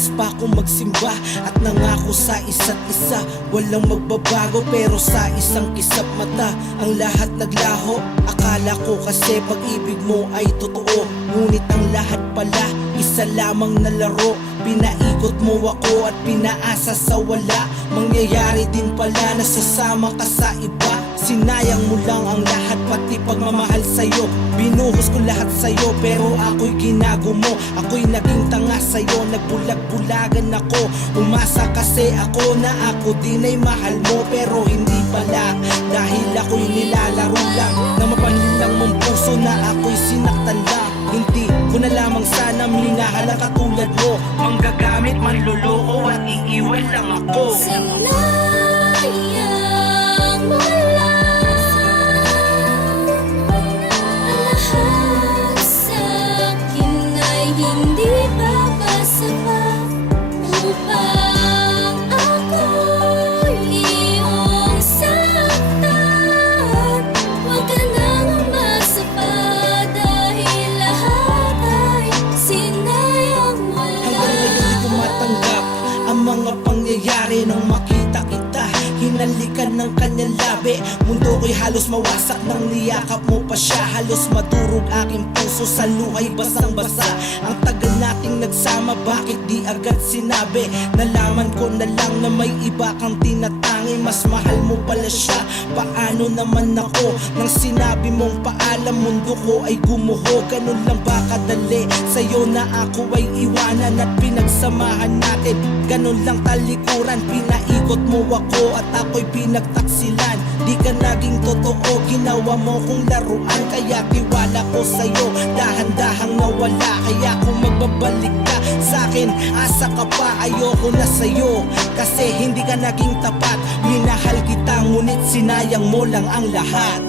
Madalas pa akong magsimba at nangako sa isa't isa. Walang magbabago pero sa isang kisap mata ang lahat naglaho. Akala ko kasi pag-ibig mo ay totoo, ngunit ang lahat pala isa lamang na laro. Pinaikot mo ako at pinaasa sa wala. Mangyayari din pala na sasama ka sa iba. Sinayang mo lang ang lahat, pati pagmamahal sa'yo. Binuhos ko lahat sa'yo pero ako'y ginago mo. Ako'y naging tanga sa'yo, nagbulag-bulagan ako. Umasa kasi ako na ako din ay mahal mo, pero hindi pala. Dahil ako'y nilalaro lang na mapanlilang mong puso na ako'y sinaktan lang. Hindi ko na lamang sana minahal ang katulad mo. Manggagamit, manluloko at iiwan lang ako. Sinayang mo lang lahat sa'kin ay hindi papasapat upang ako'y iyong saktan. Huwag ka nang umasa pa dahil lahat ay sinayang mo lang. Hanggang ngayon di ko matanggap ang mga pangyayari nang makita kita. Hinalikan ng kanyang labi, mundo ko'y halos mawasak nang niyakap mo pa siya. Halos madurog aking puso sa luhay basang-basa. Ang tagal nating nagsama, bakit di agad sinabi? Nalaman ko na lang na may iba kang tinatangi. Mas mahal mo pala siya, paano naman ako? Nang sinabi mong paalam, mundo ko ay gumuho. Ganun lang ba kadali? Sa'yo na ako ay iwanan at pinagsamahan natin. Ganun lang talikuran, pinaikot mo ako at ako'y pinagtaksilan. Di ka naging totoo, ginawa mo kong laruan. Kaya tiwala ko sa'yo, dahan-dahang nawala. Kaya kung magbabalik ka sa'kin, asa ka pa, ayoko na sa'yo. Kasi hindi ka naging tapat. Minahal kita ngunit sinayang mo lang ang lahat.